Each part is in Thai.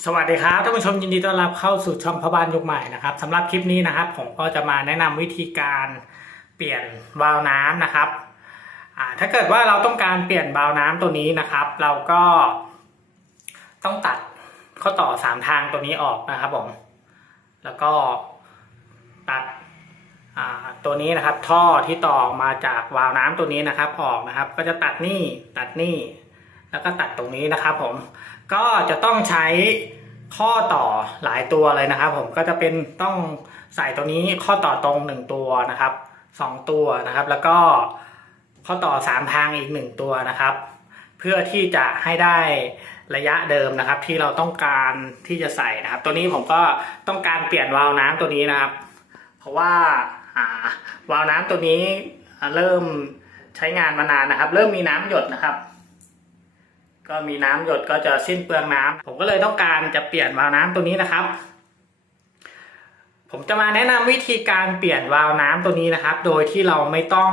สวัสดีครับท่านผู้ชมยินดีต้อนรับเข้าสู่ช่องพ่อบ้านยุคใหม่นะครับสำหรับคลิปนี้นะครับ ผมก็จะมาแนะนำวิธีการเปลี่ยนวาล์วน้ำนะครับถ้าเกิดว่าเราต้องการเปลี่ยนวาล์วน้ำตัวนี้นะครับ เราก็ต้องตัดข้อต่อสามทางตัวนี้ออกนะครับผมแล้วก็ตัดตัวนี้นะครับ ท่อที่ต่อมาจากวาล์วน้ำตัวนี้นะครับออกนะครับ ก็จะตัดนี่ตัดนี่ แล้วก็ตัดตรงนี้นะครับผมก็จะต้องใช้ข้อต่อหลายตัวเลยนะครับ ผมก็จะเป็นต้องใส่ตัวนี้ข้อต่อตรงหนึ่งตัวนะครับสองตัวนะครับ แล้วก็ข้อต่อสามทางอีกหนึ่งตัวนะครับ เพื่อที่จะให้ได้ระยะเดิมนะครับ ที่เราต้องการที่จะใส่นะครับ ตัวนี้ผมก็ต้องการเปลี่ยนวาล์วน้ำตัวนี้นะครับ เพราะว่าวาล์วน้ำตัวนี้เริ่มใช้งานมานานนะครับ เริ่มมีน้ำหยดนะครับ ก็มีน้ำหยดก็จะสิ้นเปลืองน้ำผมก็เลยต้องการจะเปลี่ยนวาล์วน้ำตัวนี้นะครับ ผมจะมาแนะนำวิธีการเปลี่ยนวาล์วน้ำตัวนี้นะครับ โดยที่เราไม่ต้อง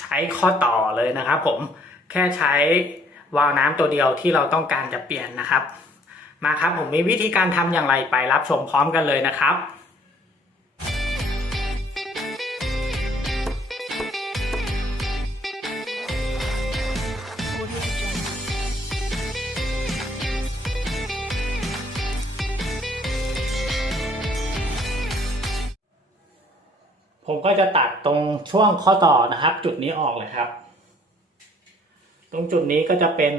ใช้ข้อต่อเลยนะครับ ผมแค่ใช้วาล์วน้ำตัวเดียวที่เราต้องการจะเปลี่ยนนะครับ มาครับผมมีวิธีการทำอย่างไรไปรับชมพร้อมกันเลยนะครับ ผมก็จะตัดตรงช่วงข้อต่อนะครับ จุดนี้ออกเลยครับ ตรงจุดนี้ก็จะเป็น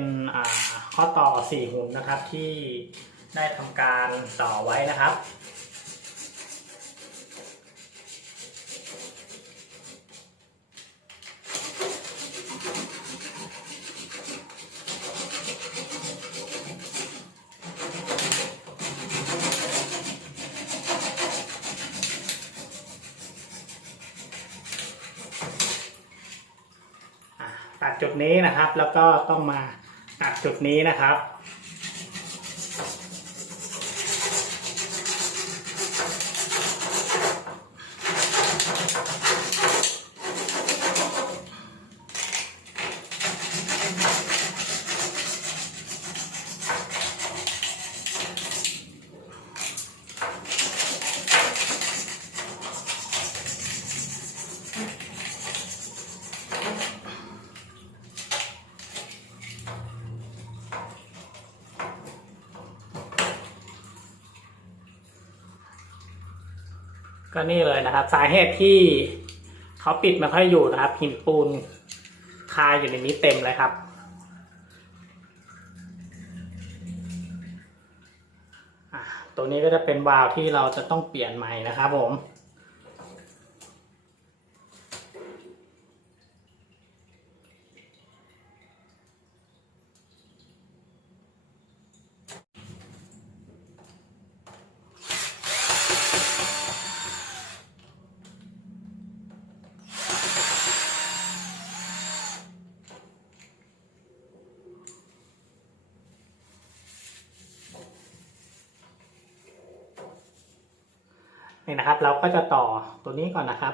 ข้อต่อสี่หุ่นนะครับที่ได้ทำการต่อไว้นะครับ จุดนี้นะครับ แล้วก็ต้องมาตัดจุดนี้นะครับ ก็นี่เลยนะครับ สาเหตุที่เขาปิดไม่ค่อยอยู่นะครับ หินปูนคาอยู่ในนี้เต็มเลยครับ ตัวนี้ก็จะเป็นวาล์วที่เราจะต้องเปลี่ยนใหม่นะครับผม นี่นะครับ เราก็จะต่อตัวนี้ก่อนนะครับ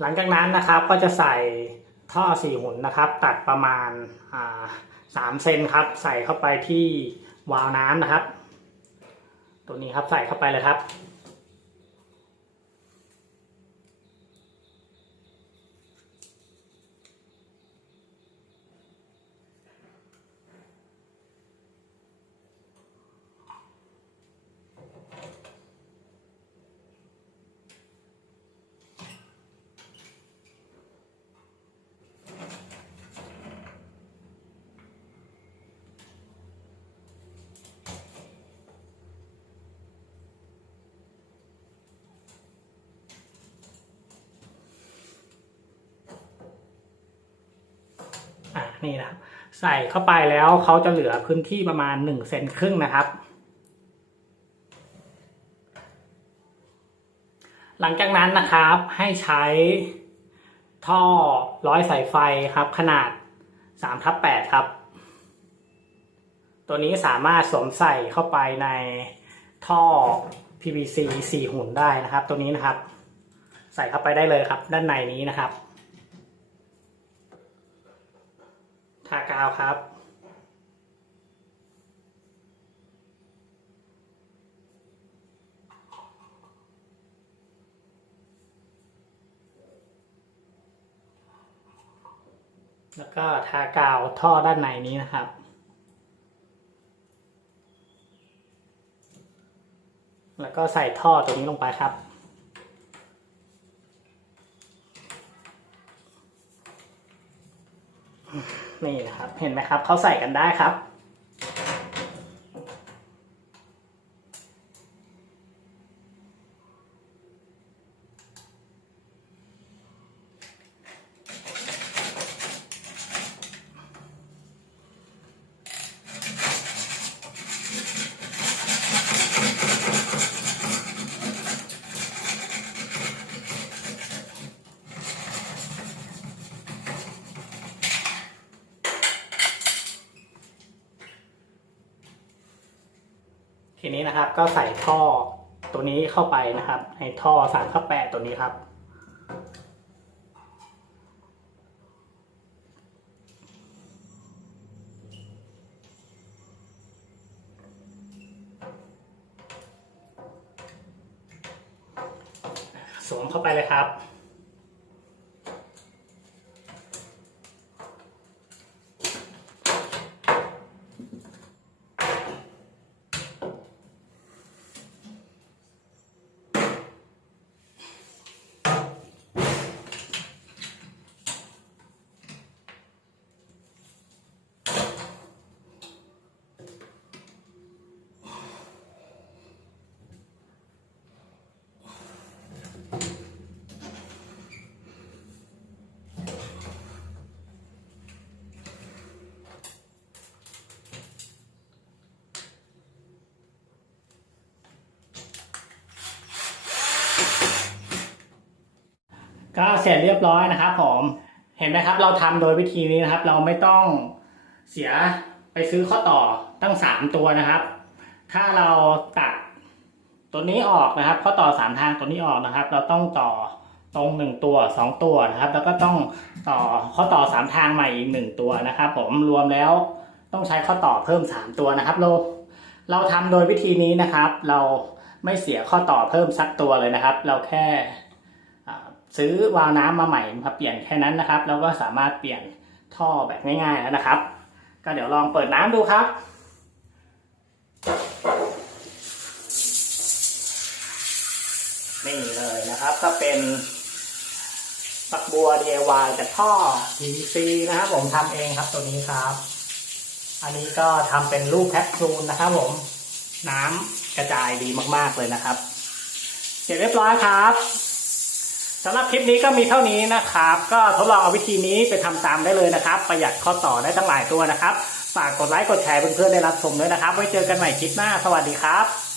หลังจากนั้นนะครับก็จะใส่ท่อสี่หุ่นนะครับ ตัดประมาณสามเซนครับ ใส่เข้าไปที่วาล์วน้ำนะครับ ตัวนี้ครับใส่เข้าไปเลยครับ นี่นะครับ ใส่เข้าไปแล้วเขาจะเหลือพื้นที่ประมาณหนึ่งเซนครึ่งนะครับ หลังจากนั้นนะครับให้ใช้ท่อร้อยสายไฟครับ ขนาด3ทับ8ครับ ตัวนี้สามารถสวมใส่เข้าไปในท่อ PVC 4หุ่นได้นะครับ ตัวนี้นะครับ ใส่เข้าไปได้เลยครับ ด้านในนี้นะครับ ทากาวครับ แล้วก็ทากาวท่อด้านในนี้นะครับแล้วก็ใส่ท่อตัวนี้ลงไปครับ นี่นะครับ เห็นไหมครับ เขาใส่กันได้ครับ นี้นะครับก็ใส่ท่อตัวนี้เข้าไปนะครับในท่อสามข้าแปดตัวนี้ครับ สวมเข้าไปเลยครับ ก็เสร็จเรียบร้อยนะครับผมเห็นไหมครับ เราทำโดยวิธีนี้นะครับ เราไม่ต้องเสียไปซื้อข้อต่อตั้งสามตัวนะครับ ถ้าเราตัดตัวนี้ออกนะครับ ข้อต่อสามทางตัวนี้ออกนะครับ เราต้องต่อตรงหนึ่งตัวสองตัวนะครับ แล้วก็ต้องต่อข้อต่อสามทางใหม่อีกหนึ่งตัวนะครับ ผมรวมแล้วต้องใช้ข้อต่อเพิ่มสามตัวนะครับ เราเราทำโดยวิธีนี้นะครับ เราไม่เสียข้อต่อเพิ่มสักตัวเลยนะครับ เราแค่ ซื้อวาล์วน้ำมาใหม่มาเปลี่ยนแค่นั้นนะครับแล้วก็สามารถเปลี่ยนท่อแบบง่ายๆแล้วนะครับ ก็เดี๋ยวลองเปิดน้ำดูครับ นี่เลยนะครับก็เป็นฝักบัว DIY จากท่อ PVC นะครับผมทำเองครับตัวนี้ครับ อันนี้ก็ทำเป็นรูปแคปซูลนะครับผมน้ำกระจายดีมากๆเลยนะครับ เสร็จเรียบร้อยครับ สำหรับคลิปนี้ก็มีเท่านี้นะครับ ก็ทดลองเอาวิธีนี้ไปทำตามได้เลยนะครับ ประหยัดข้อต่อได้ตั้งหลายตัวนะครับ ฝากกดไลค์กดแชร์เพื่อนๆได้รับชมด้วยนะครับ ไว้เจอกันใหม่คลิปหน้า สวัสดีครับ